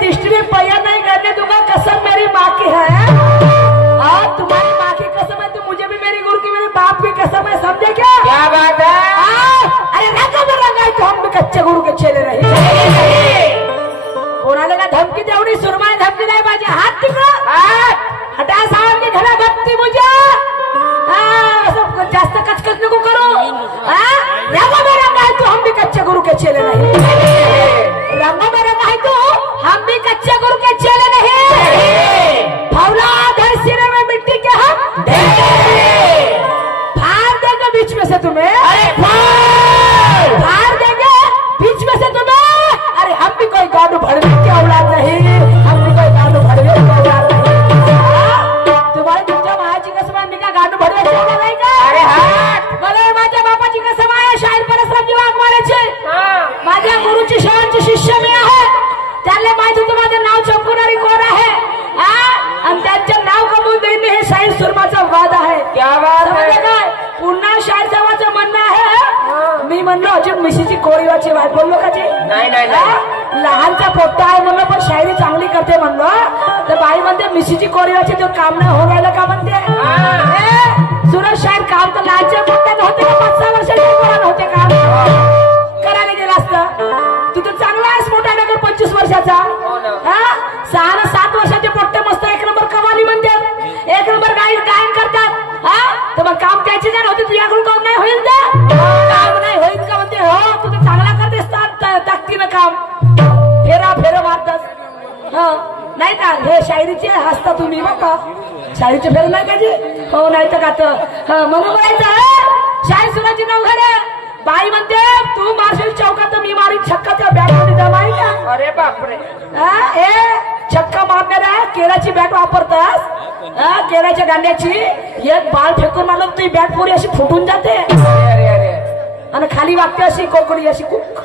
तिष्ट में पैया नहीं करने दूंगा, कसम मेरी माँ की है। और तुम्हारी माँ की कसम है तो मुझे भी मेरी गुरु की मेरे बाप की कसम है, समझे क्या? क्या बात है? अरे रंगा में रंगा तो हम भी कच्चे गुरु के चेले रहे। कोणाला का धमकी देवडी सुरमाय धमकी नाही माझे हात तिकडं हटा सावन की घरा भक्ती मुझे सब जास्त कचकच नको करो। रंगा में रंगा है तो हम भी कच्चे गुरु के चेले रहे। रंगा में रंगा है तो हम भी कच्चे गुरु के चेले रहे। फौला धर सिरे में मिट्टी के हम फाड़ देंगे बीच में से तुम्हें। अरे फाड़ देंगे बीच में से तुम्हें। अरे हम भी कोई गाड़ू भड़वे की औलाद नहीं, हम भी कोई गाड़ू भड़वे की औलाद नहीं। तुम्हारे तुमच्या महाजी का समान मी का गाड़ू भड़वे की औलाद नहीं का? अरे हाँ मला माझ्या बापाची का समान शाहीर परसरामजी वाघमारेचे माझ्या गुरुची शाळेचे शिष्य मी आहे। त्याला माहिती होतं माझं नाव चमकवणारी कोण आहे आणि त्यांचं नाव कमवून देणे हे शाहीर सुरमाचा वाद आहे। क्या बात है? काय पुन्हा शाहीर साहेबांचं म्हणणं आहे मी म्हणलो अजून मिशीची कोळीवाची वाट बोललो का ते? नाही नाही नाही, लहानचा पोट्टा आहे म्हणलं पण शायरी चांगली करते म्हणलो तर बाई म्हणते मिशीची कोळीवाची तो काम नाही हो राहिलं का म्हणते। सुरज शाहीर काम तर लहानच्या पोट्ट्यात होते का 5-6 वर्षाच्या पोरानं होते काम करायला गेलं असतं। तू तर चांगला आहेस मोठा नगर 25 वर्षाचा 6-7 वर्षाचे पोट्टे मस्त एक नंबर कमाली म्हणतात, एक नंबर गायन करतात। तर मग काम त्याची जण होते तुझ्याकडून काम नाही होईल तर काम नाही होईल का म्हणते। हो तू तर चांगला करतेस ताकदीनं काम फेरा मारतात नाही का? हे शायरीचे हसता तुम्ही बाबा शायरीचे फेर नाही का? हो नाही तर का म्हणून बोलायचं शाहीर सुराची नाव घडे बाई म्हणते तू मारशील चौकात मी मारी छक्काच्या बॅट मध्ये दमाई का? अरे बापरे, छक्का मारणाऱ्या केळाची बॅट वापरतास केळाच्या दांड्याची एक बाल फेकून मारलं तुझी बॅट पुरी अशी फुटून जाते आणि खाली वागते अशी कोकणी अशी कुक।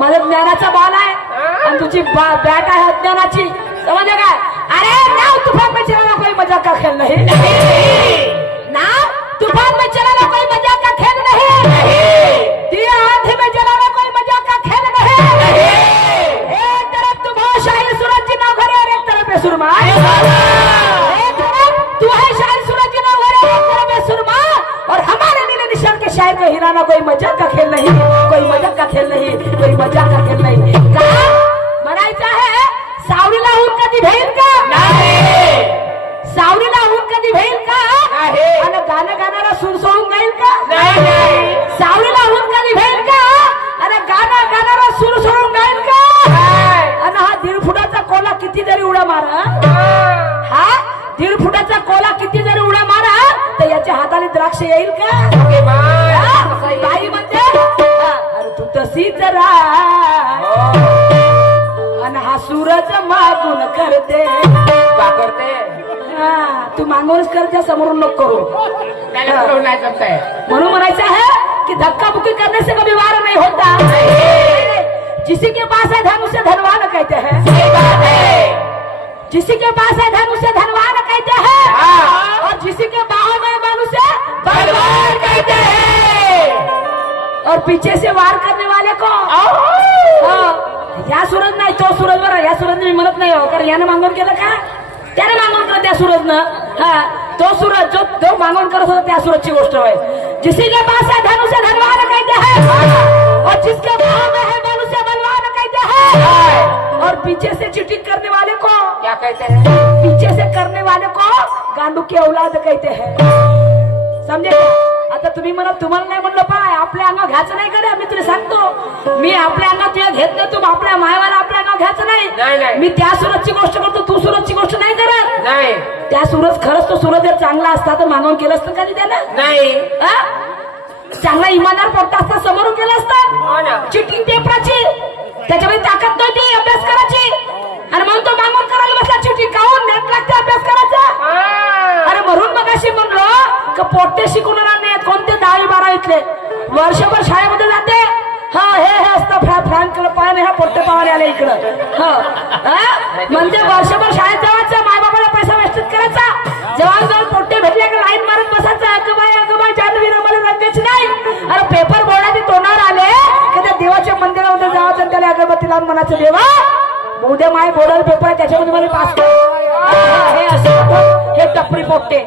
माझा ज्ञानाचा बाल आहे आणि तुझी बॅट आहे अज्ञानाची, समझे काय? अरे नाव तुफान में चलाना कोई मजाक का खेल नहीं, नाव तूफान में चलाना कोई मजाक का खेल नहीं, दिया आंधी में जलाना कोई मजाक का खेल नहीं। एक तरफ तुम हो शाहीर सूरज जी नाव घरे और एक तरफ है सुरमा। एक तरफ तू है शाहीर सूरज जी नाव घरे, एक तरफ है सुरमा। और हमारे नीले निशान के शायर को हिराना कोई मजाक का खेल नहीं, कोई मजाक का खेल नहीं, कोई मजाक का खेल नहीं। कहा म्हणायचं आहे सावरीला ऊन कधी भेल का? सावरीला ऊन कधी भेल का? आणि गाणं गाणारा सूर सोडून जाईल का? सावरीला ऊन कधी भेल का? आणि गाणं गाणारा सूर सोडून जाईल का? आणि हा 1.5 फुटाचा कोला किती जरी उड्या मारा, हा 1.5 फुटाचा कोला किती जरी उड्या मारा तर याच्या हाताने द्राक्ष येईल का? बाई म्हणते अरे तू तशीच राहा आणि हा सूरज मागून करते का करते? तू मागूनच करते समोरून नको करू नाही जमताय म्हणून म्हणायचं आहे की धक्का बुक्की करने से कभी वार नहीं होता। जिसी के पास है धन उसे धनवान कहते हैं, जिसी के पास है धन उसे धनवान कहते हैं और जिसी के बाहों में बल उसे बलवान कहते हैं। और पीछे से वार करने वाले को या सूरज नाही तो सूरज बरं या सूरज मी म्हणत नाही हो कारण यानं मागून केलं का त्याने मागून केलं त्या सूरजनं तो सूरज जो मागून करत होता त्या सूरजची गोष्ट आहे। जिसी के पास है धन उसे धनवान कहते हैं और जिसके बाहों में है बल उसे बलवान कहते हैं। और पीछे से चिटिंग करने वाले को क्या कहते हैं? पीछे से करने वाले को गांडू की औलाद कहते हैं, समजे? आता तुम्ही म्हणा तुम्हाला नाही म्हणलं पाय आपल्या अंगा घ्यायचं नाही का? मी तुला सांगतो मी आपल्या अंगात तुला घेत नाही, तू आपल्या मायवाला आपल्या अंगात घ्यायचं नाही। मी त्या सूरजची गोष्ट करतो, तू सूरजची गोष्ट नाही करत। नाही त्या सूरज खरंच तो सूरज जर चांगला असता तर मागून केलं असतं का त्यानं? नाही चांगला इमानदार पोट्टा असता समोरून केलं असतं। चिटिंग पेपराची त्याच्यामध्ये ताकद नव्हती अभ्यास करायची आणि म्हणून तो मागून करायला बसला चिटिंग काहून नेट लागते अभ्यास करायचा। अरे म्हणून मग अशी म्हणलो का पोट्टे शिकवणार नाही कोणते 10-12 वर्षभर शाळेमध्ये जाते हे असतं फॅन पाय नाही हा पोट्टे पावाने आले इकडं म्हणजे वर्षभर शाळेत जायचं मायबाबाला पैसा वेस्ट करायचा जवान जाऊन पोट्टे भेटले का लाईन मारत बसायचा अगबाई जानवीर मला रंगायची नाही। अरे पेपर बोर्डाचे तोंडावर आले की त्या देवाच्या मंदिरामध्ये जायचं त्याला अगरबत्ती लावून म्हणायचं देवा उद्या माय बोर्डावर पेपर आहे त्याच्यामध्ये मला पास कर हे असं हे टपरी पोट्टे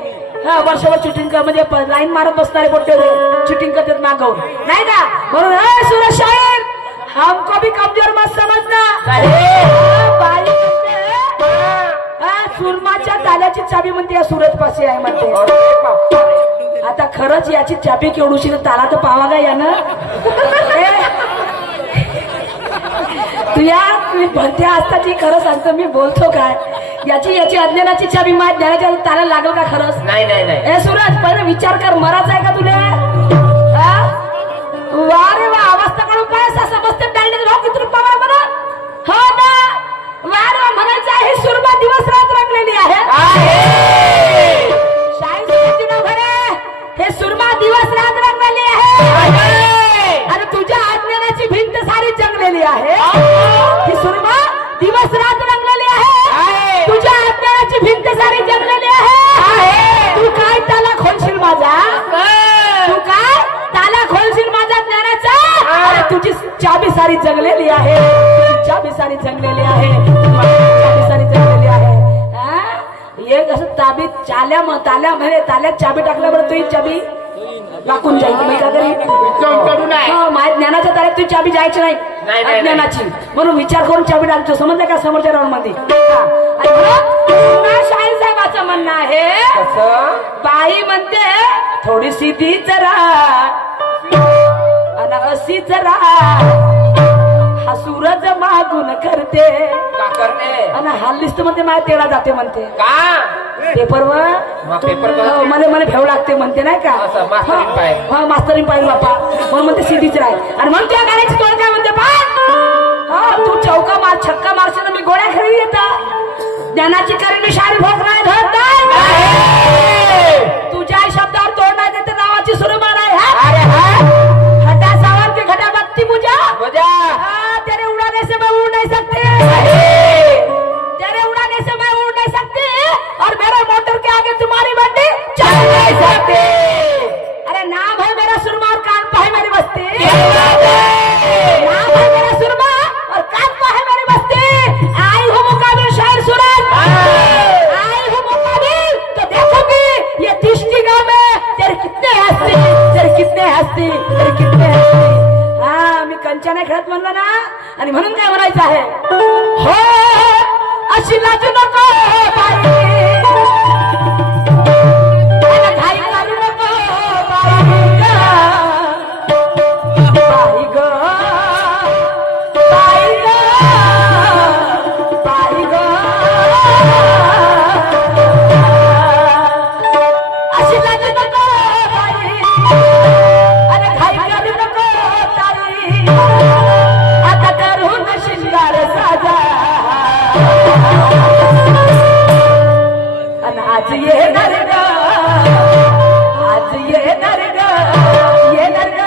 हा वर्षभर चिटिंग कर म्हणजे लाईन मारत बसणारे पोट्टे चिटिंग करतात मागवून नाही का म्हणून सूरज शाहीर हमको भी कमजोर मत समजना बाई सुरमाच्या ताल्याची चाबी म्हणते या सूरज पाशी आहे म्हणते आता खरंच याची चाबी केवढूशी ताला तर पावा का यानं तुया मी भरत्या असतात ती खरं सांगतो मी बोलतो काय याची अज्ञानाची चाबी मात ज्ञानाच्या ताला लागल का खरंच नाही नाही नाही ए सूरज पहिले विचार कर मराच आहे का तुला वा रे वा अवस्था काढून काय समजते डायरेक्ट भाऊ किती रुपया म्हणा हो ना वा रे वा म्हणायचं आहे सुरमा दिवस रात रंगलेली आहे शाही सुरती न भरे हे सुरमा दिवस रात रंगलेली आहे आणि तुझ्या अज्ञानाची भिंत सारी जंगलेली आहे ही सुरमा दिवस रात रंगलेली आहे तुझ्या अज्ञानाची भिंत सारी जंगलेली आहे तू काय ताला खोलशील माझा तू काय ताला खोलशील माझ्या ज्ञानाचा आणि तुझी चाबी सारी जंगलेली आहे तुझी चाबी सारी जंगलेली आहे चाबी सारी जंगलेली आहे एक असं ताबी ताल्या म्हणे ताल्यात चाबी टाकल्यावर तुझी चाबी लागून जाईल तुम्ही का तरी माझ्या ज्ञानाच्या ताल्यात तुझी चाबी जायची नाही अज्ञानाची म्हणून विचार करून चाबी टाकतो समजलं का समोरच्या राऊंड मध्ये शाहीर साहेबाचं म्हणणं आहे बाई म्हणते थोडीशी ती जरा आणि अशी जरा हा सूरज मागून करते का करते आणि हा लिस्ट मध्ये माझ्या तेडा जाते म्हणते का पेपरवर पेपर मला भेव लागते म्हणते नाही का हा मास्तरीन पाहिजे बापा म्हणून म्हणते सीधीच राहील आणि म्हणून त्या गाण्याची तोड काय म्हणते पा तू चौका मार छक्का मारशील मी गोळ्या खेळी येता ज्ञानाची करीन मी शारी भोग नाही धरत तुझ्या शब्दावर तोड नाही देते नावाची सुरू माराय हटा सावर के घटा बत्ती पूजा तेरे उड़ाने से मैं उड़ नहीं सकती तेरे उड़ाने से मैं उड़ नहीं सकती और मेरे मोटर के आगे तुम्हारी बंडी चल नहीं सकती अरे नाम है मेरा सुरमा और कानपा है मेरी बस्ती नाम है मेरा सुरमा और कानपा है मेरी बस्ती आई हूँ मुकाबिल शायर सूरज आई हूँ मुकाबिल तो देखोगी ये दिष्टि गाँव में तेरे कितने हस्ती तेरे कितने हस्ती तेरे कितने हस्ती मी कंचा नाही खेळत म्हणलं ना आणि म्हणून काय म्हणायचं आहे हो अशी लाजू नको बाई घाई घालू नको बाई ग बाई ग बाई ग अशी लाजू नको बाई अरे घाई घालू नको आता करून शिंगार साजा आणि आज ये नरग आज ये नरग ये नरग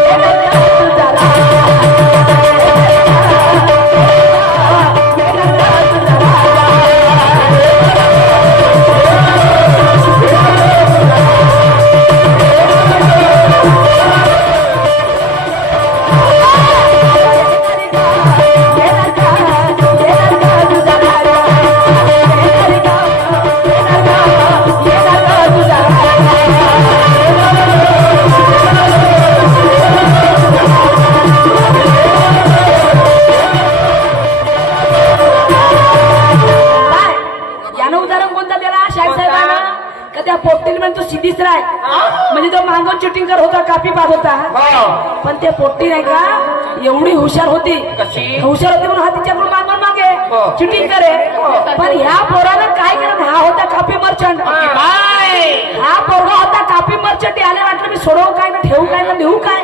ये नरग तुझा सिद्धीच राय म्हणजे तो मागून शूटिंग करत होता कापी पाहत होता पण ते पोट्टी नाही का एवढी हुशार होती हुशार होती म्हणून हा तिच्याकडून मागून मागे शूटिंग करे पण ह्या पोरानं काय केलं हा होता कापी मर्चंट हा पोरगा होता कापी मर्चंट याने वाटलं मी सोडवू काय ना ठेवू काय ना देऊ काय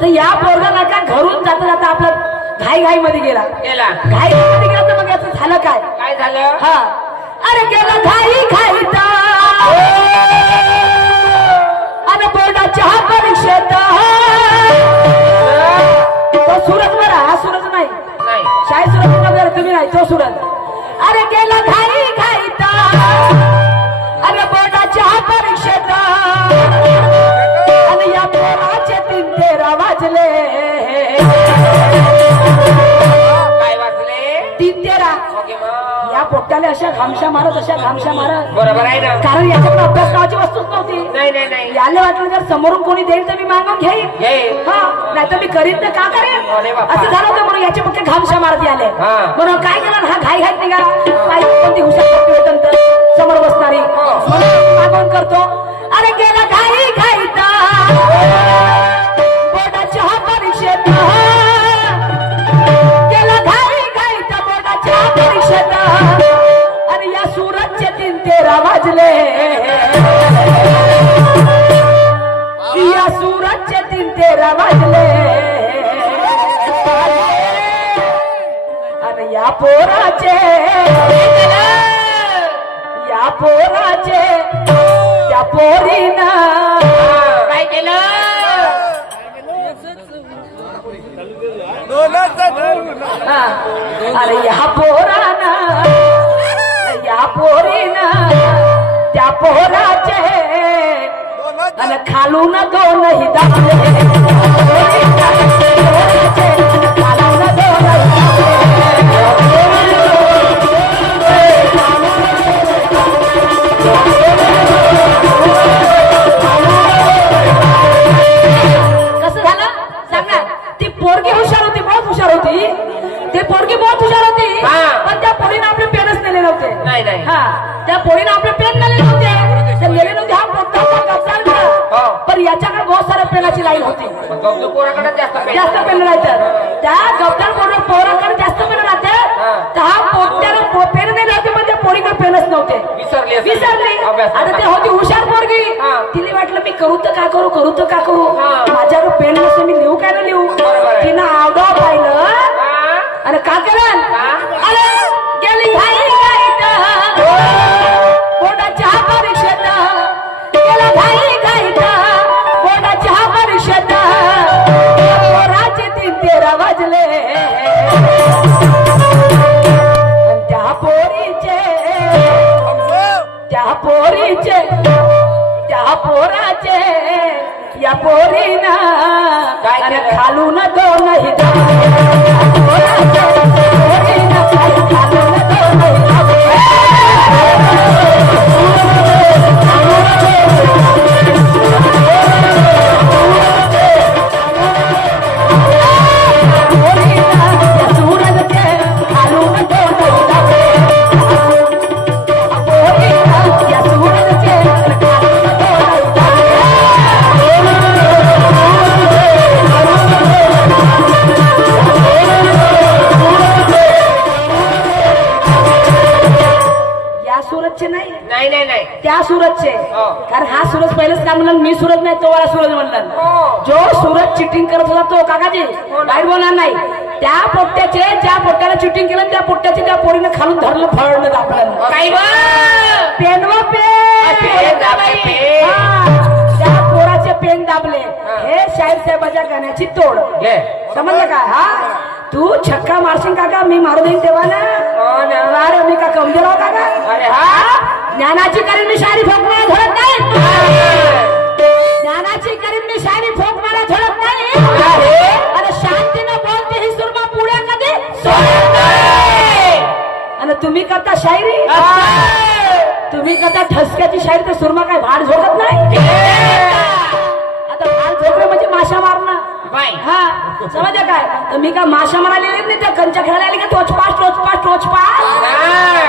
तर या पोरगा नाही का घरून जाता जाता आपलं घाई घाई मध्ये गेला घाई मध्ये गेला तर मग याचं झालं काय झालं हा अरे गेला घाई घाईता आणि बोर्डाच्या परीक्षेत तो सूरज बरा हा सूरज नाही शाही सूरज तुम्ही नाही तो सूरज अरे गेला घाई घाईता आणि बोर्डाच्या परीक्षेत आणि या पोराचे 3-13 वाजले पोट्याला अशा घामशा मारत अशा घामशा मारत. बरोबर आहे ना. कारण याच्याकडे अभ्यास नावाची वस्तूच नव्हती. नाही नाही नाही. याला वाटलं जर समोरून कोणी देईल तर मी मागून घेईन. घे. हा नाहीतर मी करीन तर का करेन. अरे बापा. असं झालं होतं म्हणून याचे पक्के घामशा मारत आले. हा. म्हणून काय केलं हा घाई घाईत निघाला. काही कोणती हुशार नंतर समोर बसणारी म्हणून मागून करतो. अरे गेला घाई घाईत बोर्डाच्या परीक्षेत गेला घाई घाईत बोर्डाच्या परीक्षेत आणि या सूरजचे 3:13 वाजले. या सूरजचे 3:13 वाजले आणि या पोराचे त्या पोरीनं काय केलं. हा. अरे या पोरानं या पोरीनं त्या पोराचे आणि खालून दोनही दाबले. खालून कसं झालं सांग ना. ती पोरगी हुशार होती, बहुत हुशार होती. ती पोरगी बहुत हुशार होती. हा. पण त्या पोरीनं आपले पेनच नेले नव्हते. नाही नाही. हा त्या पोरीनं आपले पेन नेले नव्हते. ते नेले नव्हते हा मोठा कप्तान हो. पण याच्याकडे बहुत साऱ्या पेनाची लाईन होती. मग गौतम पोराकडे जास्त पेन. जास्त पेन राहतात. त्या गप्तान पोराकडे जास्त पेन राहतात. तर हा पोट्याला पेन नेले होते पण त्या पोरीकडे पेनच नव्हते. विसरली. आता ते होती हुशार पोरगी. हा. तिला वाटलं मी करू तर का करू करू तर का करू. हा. माझ्याकडे पेन नसतं मी लिहू काय ना लिहू. बरोबर आहे. तिनं आवडाव पाहिलं हा? अरे का केलं. हा? अरे गेली घाई घाईत बोर्डाच्या परीक्षेत गेला घाई घाईत बोर्डाच्या परीक्षेत पोराचे 3:13 वाजले आणि त्या पोरीचे त्या पोराचे या पोरीनं काय अरे केलं? खालून दोनही दाबले. पोरीनं खालून दोनही दाबले. नाही नाही नाही. त्या सूरजचे. हो. कारण हा सूरज पहिलेच काय म्हणलं मी सूरज नाही तो वाला सूरज म्हणलं. हो. जो सूरज चिटिंग करत होता तो काकाजी बाहेर बोलणार नाही. त्या पोट्याचे ज्या पोट्याला चिटिंग केलं त्या पोट्याचे त्या पोरीनं खालून धरलं फळलं दाबलं. काय पेन व पेन दाबले, पेन. त्या पोराचे पेन दाबले. हे शाहीर साहेबाच्या गाण्याची तोड. घे. समजलं काय. हा तू छक्का मारशील काका मी मारू देईन तेव्हा ना. हो ना. अरे मी का कमजोर आहो काका. अरे हा. ज्ञानाची करीन मी शायरी फोकमाळा झडत नाही. ज्ञानाची करीन मी शायरी फोकमाळा झडत नाही. अरे शांतीनं बोलते ही सुरमा पुढे कधी सोडत नाही. आणि तुम्ही करता शायरी तुम्ही करता ठसक्याची शायरी तर सुरमा काय भाड झोकत नाही. आता भाड झोकणे म्हणजे माशा मारणं. हा समजा काय तर मी का माशा मारायला नाही त्या कंचा खेळायला आली का टोचपास.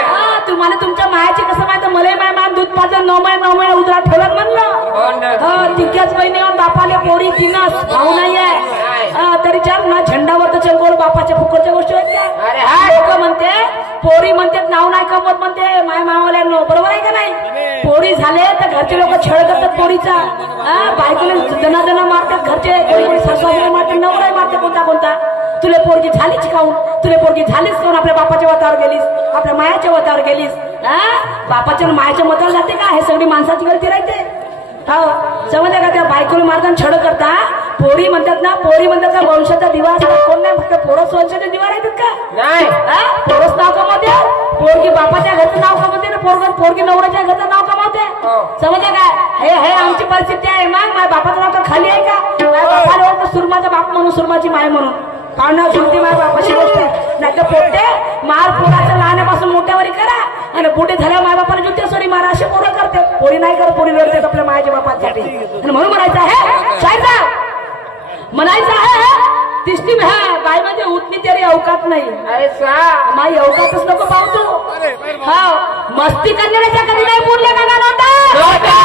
हा तुम्हाला तुमच्या मायाची कसं माहिती मला माय मान दूध पाजन 9 महिने उदरा ठेवलं म्हणलं. तितक्याच बहिणी बापाले पोरी तिनं भाऊ नाहीये तरी चाल ना झेंडावर तर चंगोल बापाच्या फुकटच्या गोष्टी आहेत. अरे हा. लोक म्हणते पोरी म्हणतात नाव नाही कमवत म्हणते माय मावाल्यांनो. बरोबर आहे का नाही. पोरी झाले तर घरचे लोक छळ करतात पोरीचा. बायकोला दना मारतात घरचे. कोणी सासू मारते नवरा मारते कोणता तुला पोरगी झालीच खाऊन तुला पोरगी झालीच खाऊन आपल्या बापाच्या वतावर गेलीस आपल्या मायाच्या वतावर गेलीस. बापाच्या मायाच्या मतावर जाते का. हे सगळी माणसाची गलती राहते. हो समजलं का. त्या बायकोला मारताना छळ करता. पोरी म्हणतात ना वंशाचा दिवा असतात. कोण नाही फक्त पोरस वंशाचे दिवा राहतात का नाही. पोरस नाव कमावते. पोरगी बापाच्या घरचं नाव कमावते ना. पोरगी नवऱ्याच्या घरचं नाव कमावते. समजलं काय. हे आमची परिस्थिती आहे. मग माझ्या बापाचं नाव का खाली आहे का. माझ्या बापाला सुरमाचा बाप म्हणून सुरमाची माय म्हणून पाहुणा चुलती माय बापाची गोष्ट आहे. नाही तर पोटे मार पोराचं लहानापासून मोठ्यावरी करा आणि पोटे झाल्या माय बापाला जुत्या सोरी मारा असे पोरं करते. पोरी नाही करत, पोरी रडतात आपल्या मायाच्या बापासाठी. आणि म्हणून म्हणायचं आहे शायदा म्हणायचं आहे तिसरी बाई मध्ये उतनी तरी अवकात नाही. ऐसा माई अवकातच नको पाहू तू. हा मस्ती करणाऱ्याच्या कधी नाही पुरल्या काका नोटा.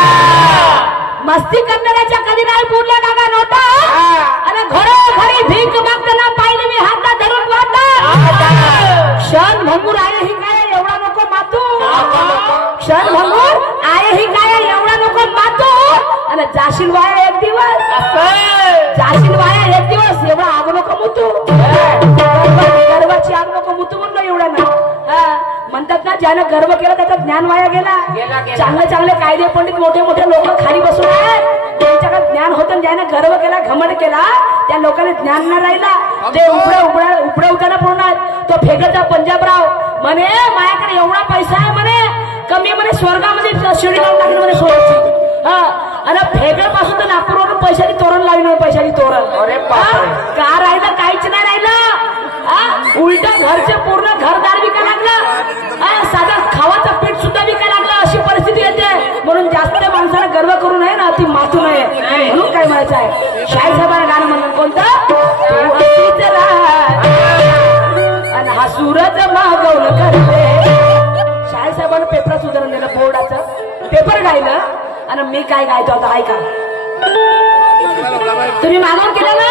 मस्ती करणाऱ्याच्या कधी नाही पुरल्या काका नोटा. आणि घरोघरी भीक मागताना पाहिजे मी हातात धरून वाटत. क्षण भंगूर आहे ही काय एवढा नको मातू. क्षण भंगूर आहे ही काय एवढा नको मातू. आणि जाशील वाया एक दिवस, जाशील वाया एक दिवस एवढा आग नको मुतू. गर्वाची आग नको मुतू म्हणलं एवढा ना. म्हणतात ना ज्यानं गर्व केला त्याचं ज्ञान वाया गेला. चांगले चांगले कायदे पंडित मोठे मोठे लोक खाली बसून आहेत त्यांच्याकडे ज्ञान होतं. ज्यानं गर्व केला घमंड केला त्या लोकांना ज्ञान न राहिला. ते उपडवताना पूर्ण तो फेकरचा पंजाबराव म्हणे माझ्याकडे एवढा पैसा आहे म्हणे कमी म्हणे स्वर्गामध्ये शिडी लावून टाकली म्हणे सोळाची. आणि फेगळ पासून तर नागपूरवरून पैशाची तोरण लावली पैशाची तोरण. का राहिलं काहीच नाही राहिलं. उलट घरचे पूर्ण घरदार विकायला लागलं. साधा खावाचं पीठ सुद्धा विकायला लागलं. अशी परिस्थिती येते. म्हणून जास्त माणसाला गर्व करू नये ना ती मातू नये. म्हणून काय म्हणायचं आहे शाहीर साहेबांना गाणं म्हणलं कोणतं आणि हा सूरज मागवलं करते. शाहीर साहेबांना पेपराचं उदाहरण दिलं बोर्डाचं. पेपर गायलं आणि मी काय गायतो आता ऐका. तुम्ही मागवून केलं ना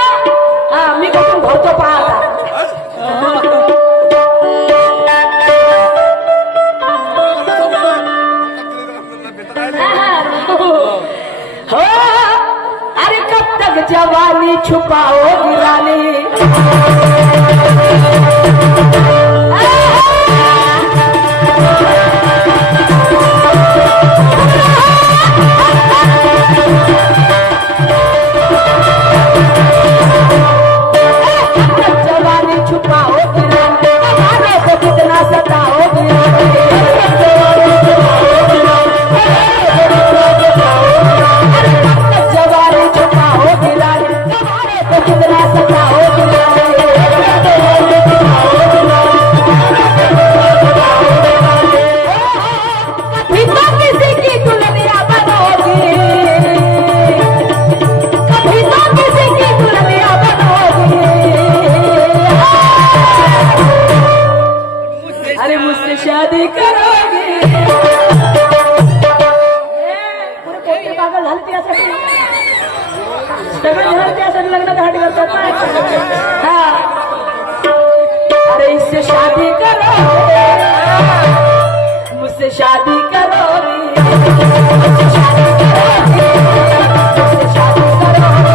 मी कुठून भरतो पहा आता. हो अरे कब तक जवानी छुपाओगी रानी. जवानी छुपाओगी रानी हमारे को कितना सताओगी रानी. जवानी छुपाओगी रानी हमारे को कितना सताओगी रानी. कभी तो किसी की दुल्हनिया बनोगी, कभी तो किसी की दुल्हनिया बनोगी. अरे मुझसे शादी करोगी. पुरे पोटे पागल झाले त्यासाठी सगळे जण त्यासाठी लग्नासाठी करतात ना. हा अरे इससे शादी करोगी, मुझसे शादी करोगी, मुझसे शादी करोगी, मुझसे शादी करोगी.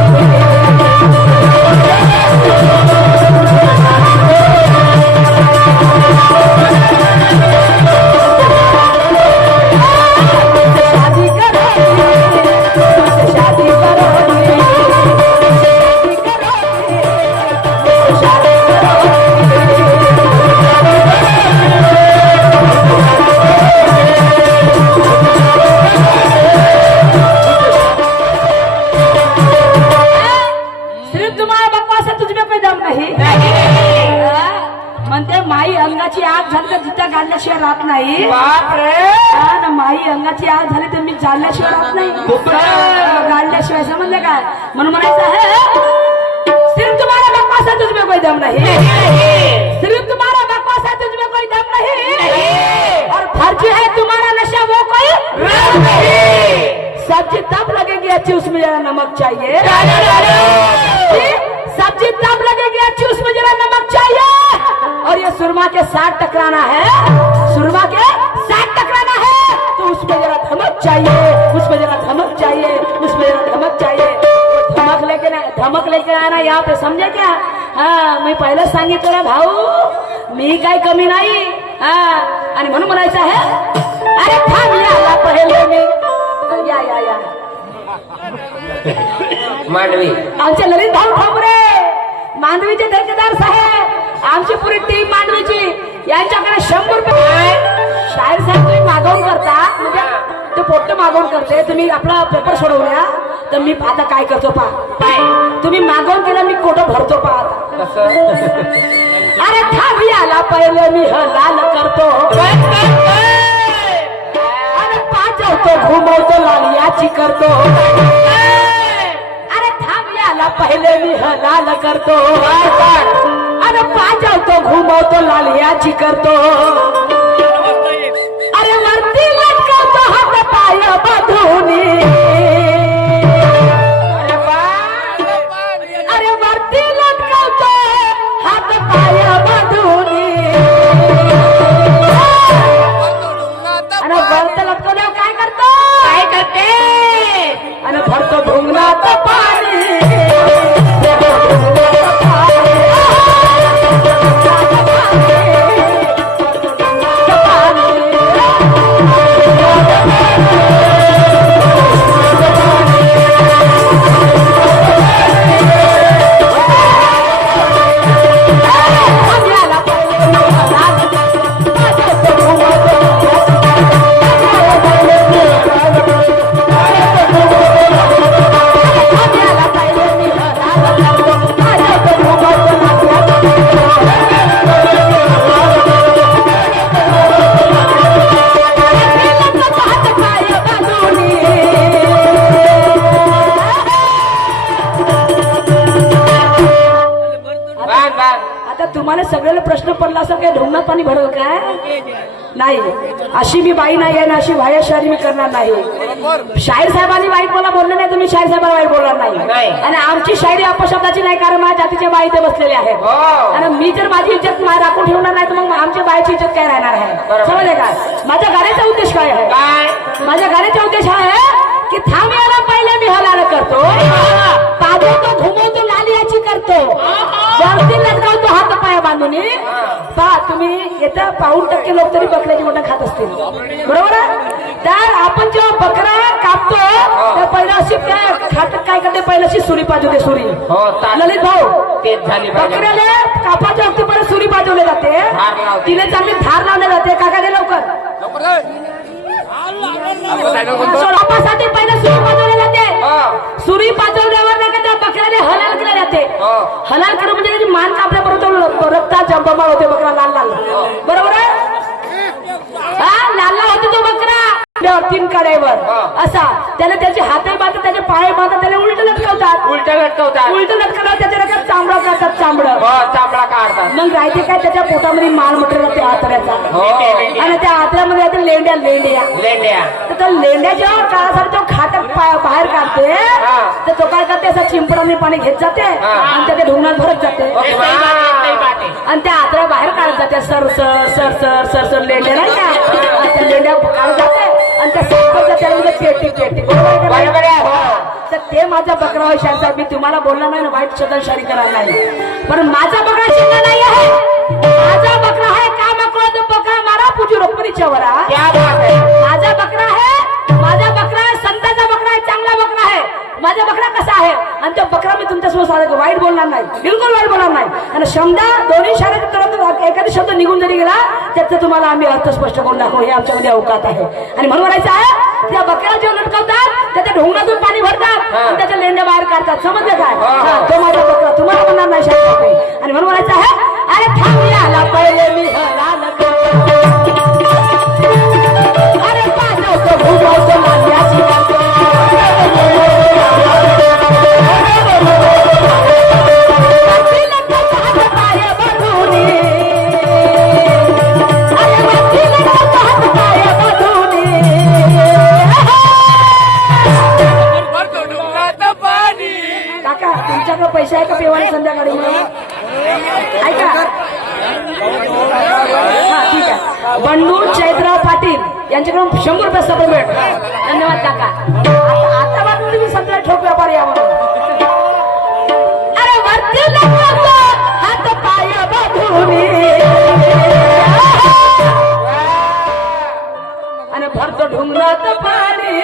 शादी करोगी, मुझसे शादी करोगी, शादी करोगी, मुझसे शादी करोगी. सिर्फ तुम्हाला बकवास है, तुझमें कोई दम नहीं. म्हणते माई अंगाची आग झाली तर जिथं गाडल्याशिवाय राहत नाही. ना माई अंगाची आग झाली तर मी जाळल्याशिवाय राहत नाही. गाडल्याशिवाय समजले काय. म्हणून म्हणायचं आहे सिर्फ तुम्हाला बकवास है, तुझमें कोई दम नहीं. सिर्फ तुम्हाला बकवास है, तुझमें कोई दम नहीं. और फर्जी है तुम्हारा नशा वो कोई सब्जी तब लगेगी अच्छी उसमें जरा नमक चाहिए. सब्जी तब लगेगी अच्छी उसमें जरा नमक चाहिए. और ये सुरमा के साथ टकराना है, सुरमा के साथ टकराना है तो उसमें जरा धमक चाहिए, उसमें जरा धमक चाहिए, उसमें जरा धमक चाहिए. धमक लेके आना यहाँ पे समझे क्या. मी पहिलं सांगितलं ना भाऊ मी काय कमी नाही. आणि म्हणून म्हणायचं आहे अरे थांब याला पहिले मी या या या मांडवी आमचे ललित भाऊ ठाकरे मांडवीचे ठेकेदार साहेब आमची पुरी टीम मांडवीची यांच्याकडे 100 रुपये शाहीर साहेब तुम्ही मागवून करता म्हणजे ते पोट्ट मागवून करते. तुम्ही आपला पेपर सोडवल्या तर मी आता काय करतो पहा तुम्ही मागवून केलं मी कोटं भरतो पाहता कसं अरे थांबी आला पहिले मी लाल करतो अरे पाचवतो घुमवतो लाल याची करतो अरे थांबी आला पहिले मी लाल करतो अरे पाचवतो घुमवतो लाल याची करतो अरे वरती लटकवतो हात पाय बधुनी अरे वरती लटकवतो हात पाय बधुनी आणि वरत लटकवल्यावर काय करतो काय करते आणि भरतो ढुंगणात पाणी तुम्हाला सगळ्याला प्रश्न पडला असं काय ढोंगणात पाणी भरल काय नाही अशी मी बाई नाही आहे ना अशी वाया शायरी मी करणार नाही शाहीर साहेबांनी वाईट मला बोलले नाही तर मी शाहीर साहेबांना वाईट बोलणार नाही आणि आमची शायरी अपशब्दाची नाही कारण माझ्या जातीच्या बाई इथे बसलेले आहेत आणि मी जर माझी इज्जत राखून ठेवणार नाही तर मग आमच्या बाईची इज्जत काय राहणार आहे समजले का माझ्या गाण्याचा उद्देश काय आहे माझ्या गाण्याचा उद्देश आहे की थांब याला पहिले मी हलाल करतो पाजवतो घुमवतो लाल याची करतो वरती लटकावतो हात पाया बांधून पहा तुम्ही येत्या 5% लोक तरी बकऱ्याची मटण खात असतील बरोबर तर आपण जेव्हा बकरा कापतो तर पहिला अशी काय खात काय करते पहिला अशी सुरी पाजवते सुरी ललित भाऊ तेच झाली बकऱ्याला कापाच्या वक्ती पहिला सुरी पाजवले जाते तिने चांगली धार लावले जाते काका दे लवकर कापासाठी पहिला सुरी पाजवले जाते सुरी पाजवल्यावर नाही का त्या बकऱ्याने हलाल केले जाते हलाल करून म्हणजे त्याची मान कापल्याबरोबर रक्ता जंबमाळ होते बकरा लाल लाल बरोबर हा लाल लाल होते तो बकरा 3 कड्यावर असा त्याला त्याचे हातही बांधतात त्याचे पाय बांधतात त्याला उलट लटकवतात उलट लटकवतात त्याच्या रक्तात चांबडा काढतात चांबडा काढतात मग राहते काय त्याच्या पोटामध्ये माल मटेरियल ते आतड्याचा आणि त्या आतड्यामध्ये येते लेंड्या तर त्या लेंड्या जेव्हा काळासाठी तो खाटक बाहेर काढते तर तो काय करते असं चिंपडाने पाणी घेत जाते आणि त्याच्या ढुंगणात भरत जाते आणि त्या आतड्या बाहेर काढत जाते सर सर सर सर सर सर लेंड्या नाही का त्या लेंड्या काढत जाते आणि त्या साखरच्या त्याला पेटी तर ते माझा बकरा होय शांता मी तुम्हाला बोलला नाही ना वाईट शब्द शारी करणार नाही पण माझा बकरा शिंदा नाही आहे माझा बकरा आहे का बकरा तो बकरा मारा पूजू रोपणीच्या वरा माझा बकरा आहे संताचा बकरा आहे चांगला बकरा आहे माझा बकरा कसा आहे आणि तो बकरा मी तुमच्यासमोर सांगतो वाईट बोलणार नाही बिलकुल वाईट बोलणार नाही आणि शब्द दोन्ही शाळेत एखादा शब्द निघून जरी गेला त्याचा तुम्हाला आम्ही अर्थ स्पष्ट करून दाखवू हे आमच्यामध्ये अवकात आहे आणि म्हणून म्हणायचं आहे त्या बकऱ्याला जेव्हा लटकवतात त्याच्या ढोंगणातून पाणी भरतात आणि त्याच्या लेंड्या बाहेर काढतात समजलं काय तो माझा बकरा तुम्हाला म्हणणार नाही शाळेत आणि म्हणून म्हणायचं आहे अरे थांब याला पहिले मी हलाल अरे पाजवतो घुमवतो लाल्याची करतो काका तुमच्याकडे पैसे आहे का पेवाने संध्याकाळी ऐका हा ठीक आहे बंडू चैत्र पाटील यांच्याकडून 100 रुपये सप्लिमेंट धन्यवाद काका आता बाजून तुम्ही सध्या ठोक व्यापारी यावर अरे वरती हात पाय बांधून आणि भरतो ढुंगणात पाणी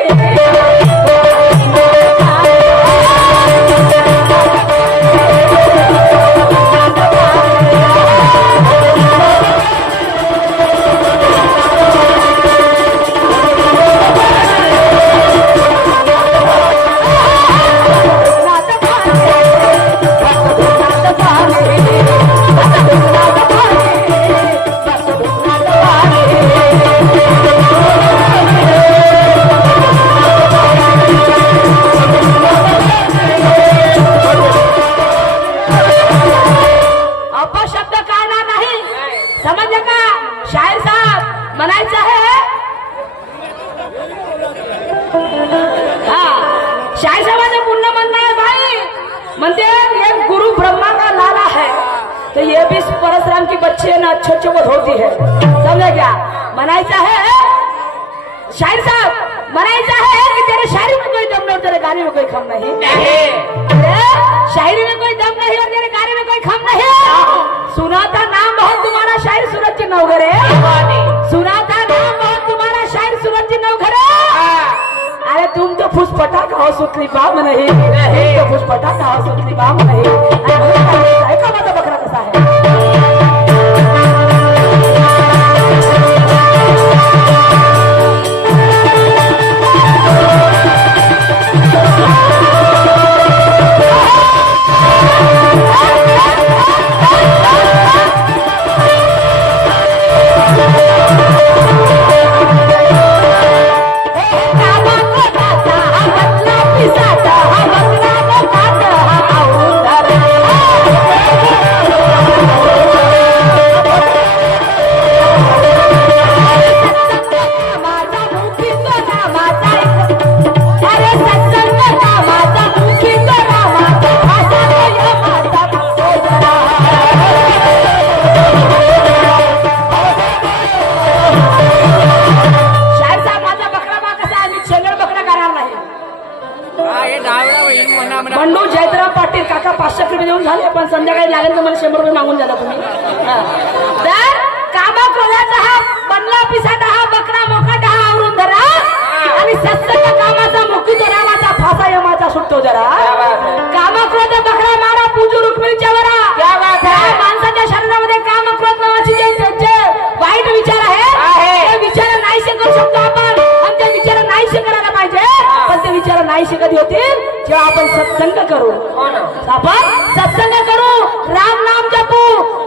म्हणजे एक गुरु ब्रह्मा का लाला है तो ये भी परशुराम की बच्ची है ना अच्छे अच्छे को धोती है, समझे क्या? मनायचा है शायर साहब, मनायचा है कि तेरे शायरी में कोई दम नहीं और तेरे गाने में कोई खम नहीं। अरे शायरी में कोई दम नहीं और तेरे गाने में कोई खम नहीं। सुना था नाम बहुत तुम्हारा शायर सूरज जी नवघरे, सुना था नाम बहुत तुम्हारा शायर सूरज जी नवघरे। अरे तुम तो फुसफटा का हो सुतली बाम नहीं, तुम तो फुसफटा का हो सुतली बाम नहीं। का माझा बकरा कसा है? बंडू जयतराव पाटील काका 500 रुपये देऊन झाले, पण संध्याकाळी लागेल तर मला 100 रुपये मागून द्या तुम्ही. तर कामा कोल्याचा हा बनला पिसाटा हा बकरा मोकाटा हा आवरून धरा आणि सत्संग कामाचा मुक्ती तो रामाचा फासा यमाचा सुटतो जरा. कामा क्रोध बकरा मारा पूजू रुक्मिणीच्या वरा. माणसाच्या शरीरामध्ये काम क्रोध नावाची जे वाईट विचार आहे ते विचार नाहीसे करू शकतो आपण, आणि ते विचार नाहीसे करायला पाहिजे. पण ते विचार नाहीसे कधी होतील जेव्हा आपण सत्संग करू. आपण सत्संग करू, राम नाम जपू,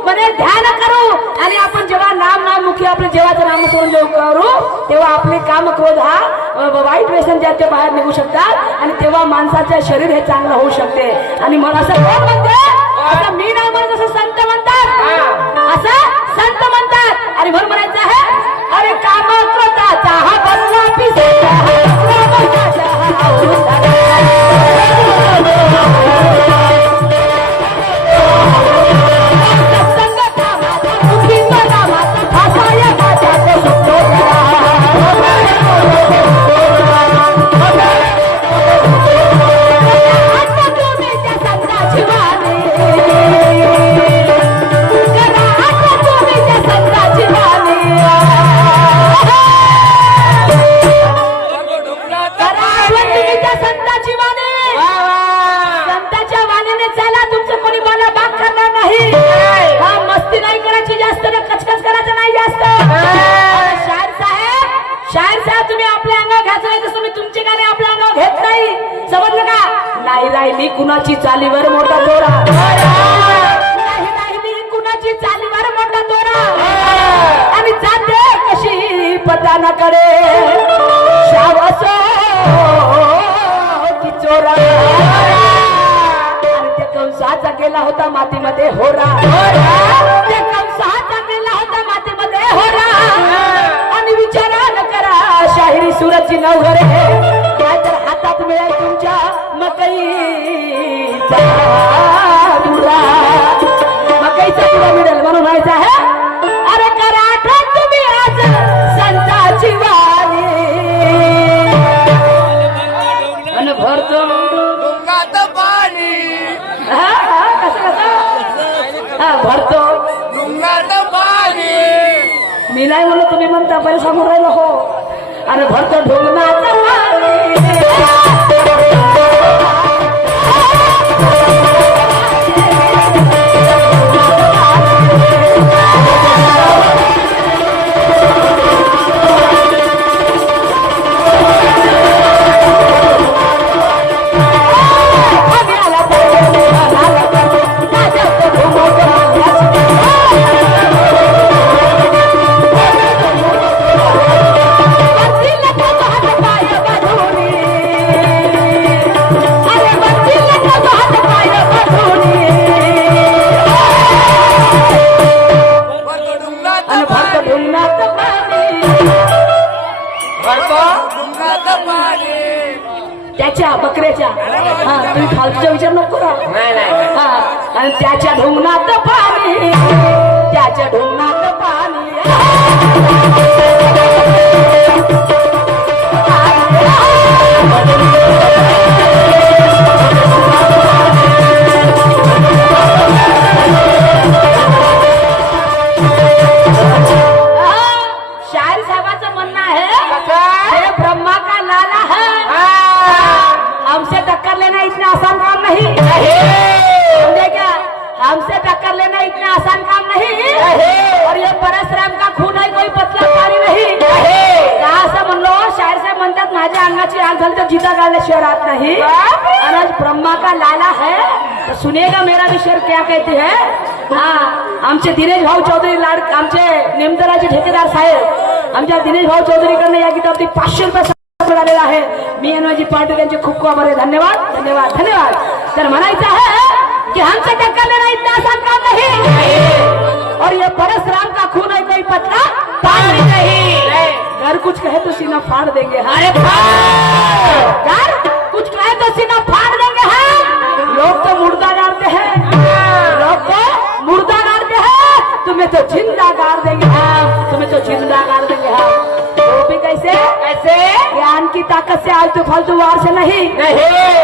म्हणजे ध्यान करू, आणि आपण जेव्हा नाम मुखी आपले जेव्हाचं नाम करून जेव्हा करू तेव्हा आपले काम क्रोध हा वाईट व्यसन ज्याच्या बाहेर निघू शकतात, आणि तेव्हा माणसाचे शरीर हे चांगलं होऊ शकते. आणि मग असं कोण म्हणते? असं मी नाही म्हणत, असं संत म्हणतात, असं संत म्हणतात. आणि म्हणून म्हणायचं आहे अरे काम क्रोधाचा हा बनला पिसाचा राहिली कुणाची चालीवर मोठा तोरा, नाही राहिली कुणाची चालीवर मोठा तोरा, आणि जाते कशी पतानाकडे शावसो की चोरा. आणि त्या कंसाचा गेला होता मातीमध्ये होरा, त्या कंसाचा गेला होता मातीमध्ये होरा. आणि विचारा न करा शाहिरी सूरजची नवघरे, नाहीतर हातात मिळेल तुमच्या मकईचा दुरा, मकईचा दुरा मिळेल. म्हणून व्हायचं आहे अरे करा आठवण तुम्ही आज संताची वाणी, आणि भरतो डोंगात पाणी, कसं भरतो डोंगात पाणी. मी नाही म्हणलं, तुम्ही म्हणता पहिले समोर राहिलो हो. अरे भरतो ढोंगणाचं पाणी. नाही नाही हा, आणि त्याच्या ढोंगणात पाणी, त्याच्या ढोंगणात पाणी. शाहीर साहेबाचं म्हणणं आहे हे ब्रह्मा का लाला है, हमसे टक्कर लेना इतना आसान काम नहीं. समझे क्या? हमसे टक्कर लेना इतना आसान काम नहीं. और ये परशुराम का खून है, कोई पतला पाणी नाही. का असं म्हणलो? शाहीर साहेब म्हणतात माझ्या अंगाची आग झाली तर जिता गाळल्याशिवाय राहत नाही. और आज ब्रह्मा का लाला है तो सुनेगा मेरा भी शेर क्या कहते हैं. हा, आमचे दिनेश भाऊ चौधरी लाड, आमचे नेमदराचे ठेकेदार साहेब, आमच्या दिनेश भाऊ चौधरीकडनं या गीतावरती 500 रुपये मिळालेला आहे. मी आणि माझी पार्टी त्यांचे खूप खूप आभार आहे. धन्यवाद धन्यवाद धन्यवाद. तर म्हणायचं आहे की हमसे टक्कर लेना इतना आसान काम नहीं. और ये परशुराम का खून है, कोई पतला पानी नहीं. घर कुछ कहे तो सीना फाड़ देंगे. अरे घर कुछ कहे तो सीना फाड़ देंगे. हैं लोग तो मुर्दा गाड़ते हैं, लोग तो मुर्दा गाड़ते हैं, तुम्हें तो जिंदा गाड़ देंगे. हाँ, तुम्हें तो जिंदा गाड़ देंगे. हाँ, वो भी कैसे? कैसे? ज्ञान की ताकत से, आलतू फालतू वार से नहीं.